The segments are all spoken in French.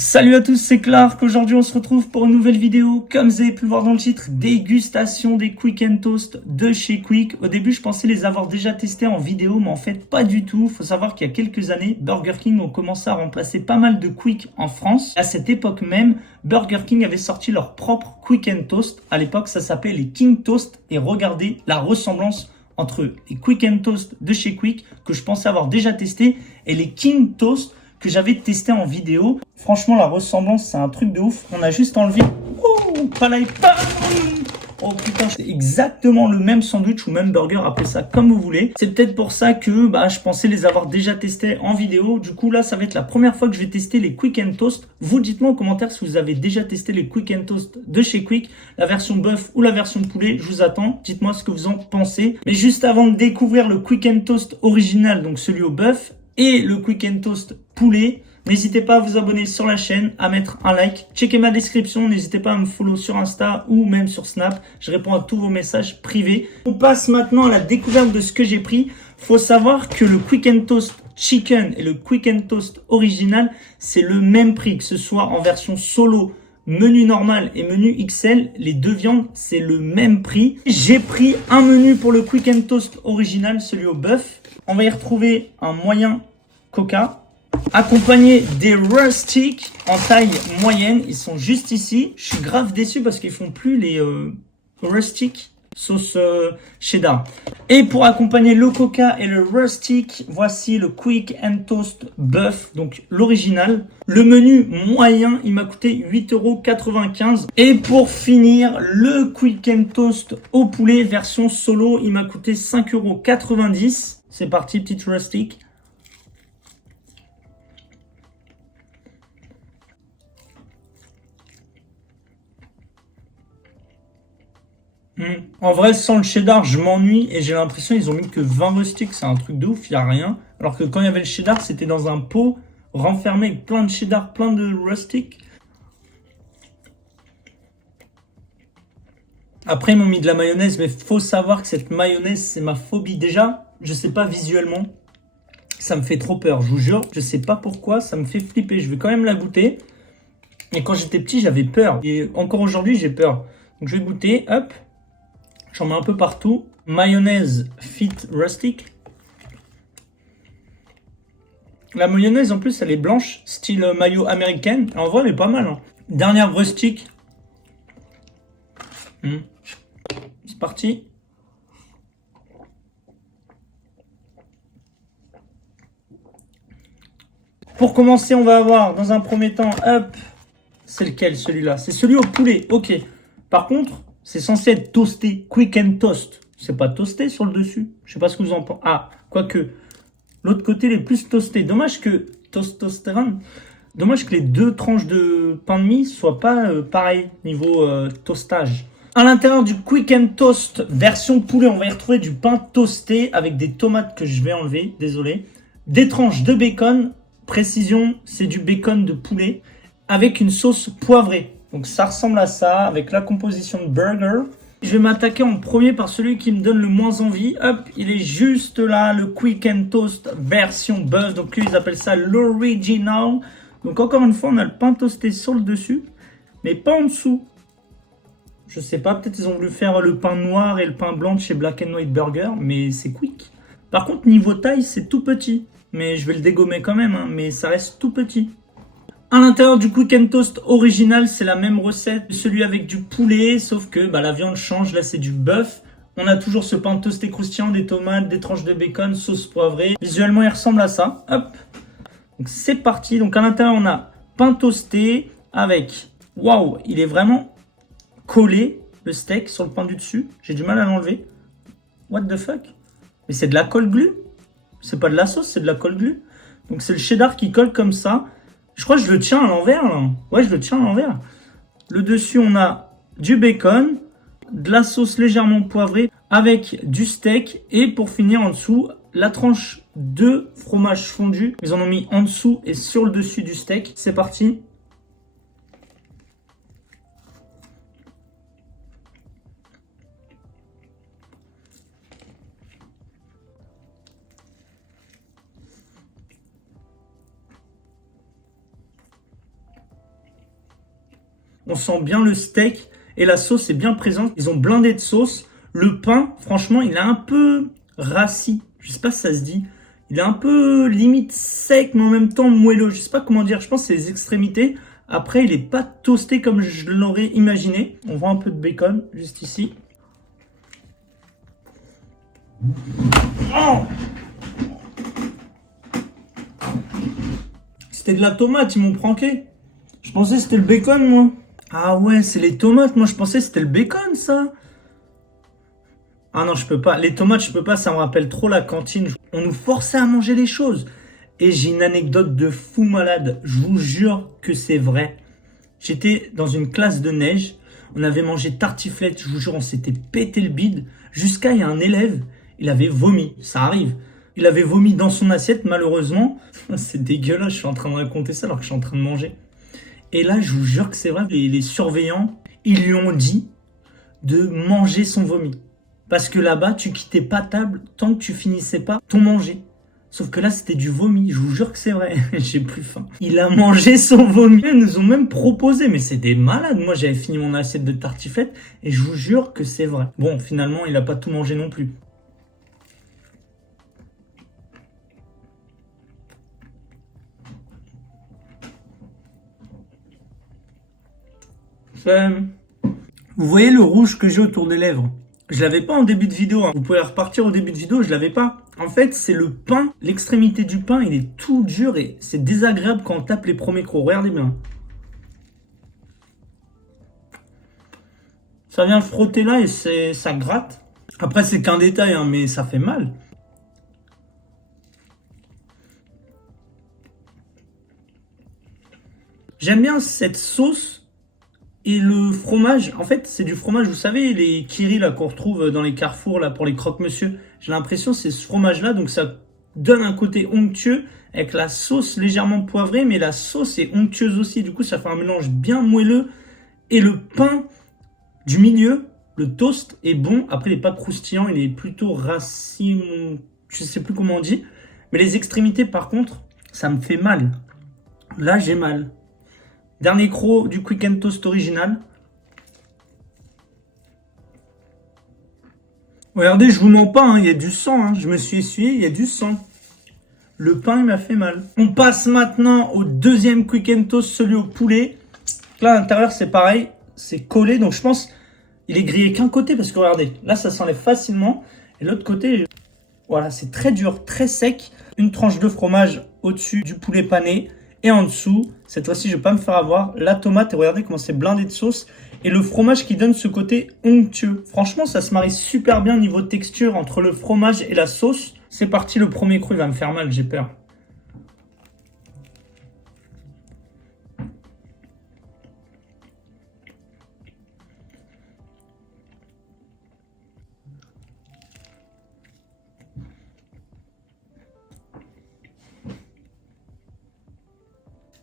Salut à tous, c'est Clark. Aujourd'hui, on se retrouve pour une nouvelle vidéo. Comme vous avez pu le voir dans le titre, dégustation des Quick and Toast de chez Quick. Au début, je pensais les avoir déjà testés en vidéo, mais en fait, pas du tout. Faut savoir qu'il y a quelques années, Burger King ont commencé à remplacer pas mal de Quick en France. À cette époque même, Burger King avait sorti leur propre Quick and Toast. À l'époque, ça s'appelait les King Toast. Et regardez la ressemblance entre les Quick and Toast de chez Quick, que je pensais avoir déjà testé, et les King Toast que j'avais testé en vidéo. Franchement, la ressemblance, c'est un truc de ouf. On a juste enlevé... Oh, pas là, oh putain, c'est exactement le même sandwich ou même burger, appelez ça comme vous voulez. C'est peut-être pour ça que je pensais les avoir déjà testés en vidéo. Du coup, là, ça va être la première fois que je vais tester les Quick and Toast. Vous dites-moi en commentaire si vous avez déjà testé les Quick and Toast de chez Quick, la version bœuf ou la version poulet. Je vous attends. Dites-moi ce que vous en pensez. Mais juste avant de découvrir le Quick and Toast original, donc celui au bœuf, et le Quick and Toast poulet, n'hésitez pas à vous abonner sur la chaîne, à mettre un like, checkez ma description, n'hésitez pas à me follow sur Insta ou même sur Snap, je réponds à tous vos messages privés. On passe maintenant à la découverte de ce que j'ai pris. Faut savoir que le Quick and Toast Chicken et le Quick and Toast original, c'est le même prix, que ce soit en version solo, menu normal et menu XL, les deux viandes, c'est le même prix. J'ai pris un menu pour le Quick and Toast original, celui au bœuf. On va y retrouver un moyen Coca, accompagné des Rustiques en taille moyenne. Ils sont juste ici. Je suis grave déçu parce qu'ils font plus les Rustiques sauce cheddar. Et pour accompagner le Coca et le Rustique, voici le Quick and Toast Bœuf, donc l'original. Le menu moyen, il m'a coûté 8,95 €. Et pour finir, le Quick and Toast au poulet version solo, il m'a coûté 5,90 €. C'est parti, petite Rustique. En vrai, sans le cheddar, je m'ennuie et j'ai l'impression qu'ils ont mis que 20 rustiques. C'est un truc de ouf, il n'y a rien. Alors que quand il y avait le cheddar, c'était dans un pot renfermé avec plein de cheddar, plein de rustiques. Après, ils m'ont mis de la mayonnaise, mais faut savoir que cette mayonnaise, c'est ma phobie. Déjà, je sais pas visuellement, ça me fait trop peur. Je vous jure, je sais pas pourquoi, ça me fait flipper. Je vais quand même la goûter. Et quand j'étais petit, j'avais peur. Et encore aujourd'hui, j'ai peur. Donc je vais goûter, hop. J'en mets un peu partout. Mayonnaise fit rustic. La mayonnaise, en plus, elle est blanche, style mayo américaine. En vrai, elle est pas mal. Hein. Dernière rustique. C'est parti. Pour commencer, on va avoir, dans un premier temps, hop. C'est lequel, celui-là? C'est celui au poulet. Ok. Par contre, c'est censé être toasté. Quick and Toast. C'est pas toasté sur le dessus. Je sais pas ce que vous en pensez. Ah, quoique. L'autre côté, il est plus toasté. Dommage que... Tostostérone. Dommage que les deux tranches de pain de mie soient pas pareilles niveau toastage. À l'intérieur du Quick and Toast version poulet, on va y retrouver du pain toasté avec des tomates que je vais enlever. Désolé. Des tranches de bacon. Précision, c'est du bacon de poulet avec une sauce poivrée. Donc ça ressemble à ça, avec la composition de burger. Je vais m'attaquer en premier par celui qui me donne le moins envie. Hop, il est juste là, le Quick and Toast version buzz. Donc ils appellent ça l'original. Donc encore une fois, on a le pain toasté sur le dessus, mais pas en dessous. Je sais pas, peut-être ils ont voulu faire le pain noir et le pain blanc de chez Black and White Burger, mais c'est Quick. Par contre, niveau taille, c'est tout petit. Mais je vais le dégommer quand même, hein, mais ça reste tout petit. À l'intérieur du Quick and Toast original, c'est la même recette, celui avec du poulet, sauf que la viande change, là c'est du bœuf. On a toujours ce pain toasté croustillant, des tomates, des tranches de bacon, sauce poivrée. Visuellement, il ressemble à ça. Hop. Donc c'est parti. Donc à l'intérieur, on a pain toasté avec... Waouh, il est vraiment collé, le steak, sur le pain du dessus. J'ai du mal à l'enlever. What the fuck? Mais c'est de la colle glue? C'est pas de la sauce, c'est de la colle glue. Donc c'est le cheddar qui colle comme ça. Je crois que je le tiens à l'envers, là. Ouais, je le tiens à l'envers. Le dessus, on a du bacon, de la sauce légèrement poivrée, avec du steak. Et pour finir, en dessous, la tranche de fromage fondu. Ils en ont mis en dessous et sur le dessus du steak. C'est parti. On sent bien le steak et la sauce est bien présente. Ils ont blindé de sauce. Le pain, franchement, il est un peu rassis. Je sais pas si ça se dit. Il est un peu limite sec, mais en même temps moelleux. Je sais pas comment dire. Je pense que c'est les extrémités. Après, il est pas toasté comme je l'aurais imaginé. On voit un peu de bacon juste ici. Oh, c'était de la tomate, ils m'ont pranké. Je pensais que c'était le bacon, moi. Ah ouais, c'est les tomates. Moi, je pensais que c'était le bacon, ça. Ah non, je peux pas. Les tomates, je peux pas. Ça me rappelle trop la cantine. On nous forçait à manger les choses. Et j'ai une anecdote de fou malade. Je vous jure que c'est vrai. J'étais dans une classe de neige. On avait mangé tartiflette. Je vous jure, on s'était pété le bide. Jusqu'à, il y a un élève. Il avait vomi. Ça arrive. Il avait vomi dans son assiette, malheureusement. C'est dégueulasse. Je suis en train de raconter ça alors que je suis en train de manger. Et là, je vous jure que c'est vrai. Les surveillants, ils lui ont dit de manger son vomi. Parce que là-bas, tu quittais pas table tant que tu finissais pas ton manger. Sauf que là, c'était du vomi. Je vous jure que c'est vrai. J'ai plus faim. Il a mangé son vomi. Ils nous ont même proposé. Mais c'est des malades. Moi, j'avais fini mon assiette de tartiflette. Et je vous jure que c'est vrai. Bon, finalement, il a pas tout mangé non plus. Vous voyez le rouge que j'ai autour des lèvres? Je l'avais pas en début de vidéo. Vous pouvez repartir au début de vidéo, je l'avais pas. En fait, c'est le pain. L'extrémité du pain, il est tout dur et c'est désagréable quand on tape les premiers crocs. Regardez bien. Ça vient frotter là et ça gratte. Après, c'est qu'un détail, hein, mais ça fait mal. J'aime bien cette sauce. Et le fromage, en fait, c'est du fromage, vous savez, les kiri là qu'on retrouve dans les carrefours là pour les croque-monsieur. J'ai l'impression que c'est ce fromage-là, donc ça donne un côté onctueux avec la sauce légèrement poivrée, mais la sauce est onctueuse aussi. Du coup, ça fait un mélange bien moelleux. Et le pain du milieu, le toast est bon. Après, il n'est pas croustillant, il est plutôt rassis, je sais plus comment on dit. Mais les extrémités, par contre, ça me fait mal. Là, j'ai mal. Dernier croc du Quick and Toast original. Regardez, je vous mens pas, hein, il y a du sang. Hein, je me suis essuyé, il y a du sang. Le pain, il m'a fait mal. On passe maintenant au deuxième Quick and Toast, celui au poulet. Là, à l'intérieur, c'est pareil. C'est collé, donc je pense il est grillé qu'un côté. Parce que regardez, là, ça s'enlève facilement. Et l'autre côté, voilà, c'est très dur, très sec. Une tranche de fromage au-dessus du poulet pané. Et en dessous, cette fois-ci, je ne vais pas me faire avoir, la tomate. Et regardez comment c'est blindé de sauce. Et le fromage qui donne ce côté onctueux. Franchement, ça se marie super bien niveau texture entre le fromage et la sauce. C'est parti, le premier croc, il va me faire mal, j'ai peur.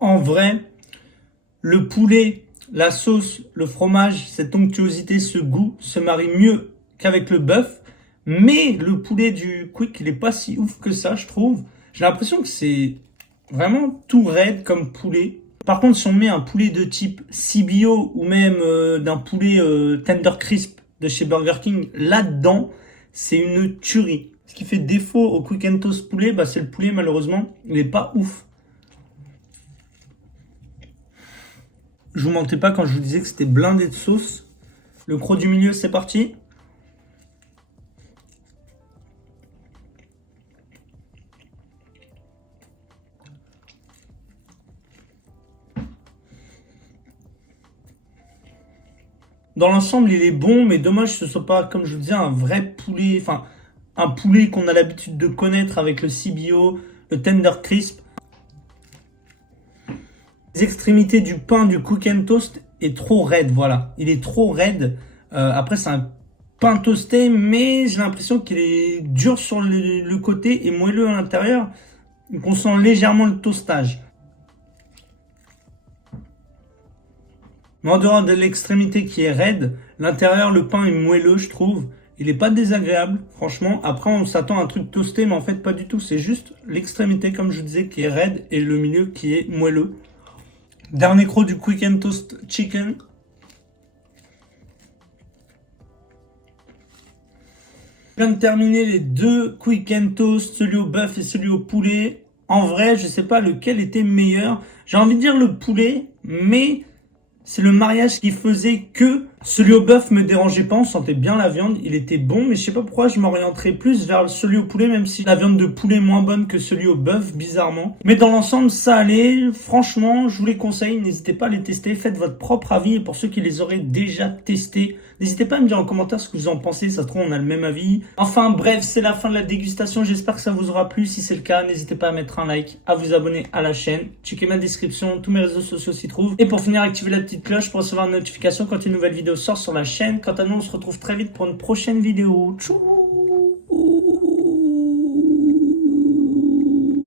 En vrai, le poulet, la sauce, le fromage, cette onctuosité, ce goût se marie mieux qu'avec le bœuf. Mais le poulet du Quick, il n'est pas si ouf que ça, je trouve. J'ai l'impression que c'est vraiment tout raide comme poulet. Par contre, si on met un poulet de type CBO ou même d'un poulet Tender Crisp de chez Burger King là-dedans, c'est une tuerie. Ce qui fait défaut au Quick and Toast poulet, bah, c'est le poulet malheureusement, il n'est pas ouf. Je vous mentais pas quand je vous disais que c'était blindé de sauce. Le croc du milieu, c'est parti. Dans l'ensemble, il est bon, mais dommage que ce soit pas, comme je vous disais, un vrai poulet, enfin, un poulet qu'on a l'habitude de connaître avec le CBO, le Tender Crisp. Les extrémités du pain du Quick and Toast est trop raide, voilà. Il est trop raide. Après, c'est un pain toasté, mais j'ai l'impression qu'il est dur sur le côté et moelleux à l'intérieur. Donc on sent légèrement le toastage. Mais en dehors de l'extrémité qui est raide, l'intérieur, le pain est moelleux, je trouve. Il n'est pas désagréable, franchement. Après, on s'attend à un truc toasté, mais en fait, pas du tout. C'est juste l'extrémité, comme je disais, qui est raide et le milieu qui est moelleux. Dernier croc du Quick and Toast Chicken. Je viens de terminer les deux quick and toast, celui au bœuf et celui au poulet. En vrai, je sais pas lequel était meilleur. J'ai envie de dire le poulet, mais c'est le mariage qui faisait que celui au bœuf me dérangeait pas, on sentait bien la viande, il était bon, mais je sais pas pourquoi je m'orienterais plus vers celui au poulet, même si la viande de poulet est moins bonne que celui au bœuf, bizarrement. Mais dans l'ensemble, ça allait. Franchement, je vous les conseille, n'hésitez pas à les tester, faites votre propre avis, et pour ceux qui les auraient déjà testés, n'hésitez pas à me dire en commentaire ce que vous en pensez, ça se trouve on a le même avis. Enfin bref, c'est la fin de la dégustation, j'espère que ça vous aura plu. Si c'est le cas, n'hésitez pas à mettre un like, à vous abonner à la chaîne, checkez ma description, tous mes réseaux sociaux s'y trouvent. Et pour finir, activez la petite cloche pour recevoir une notification quand une nouvelle vidéo sort sur la chaîne. Quant à nous, on se retrouve très vite pour une prochaine vidéo. Tchou!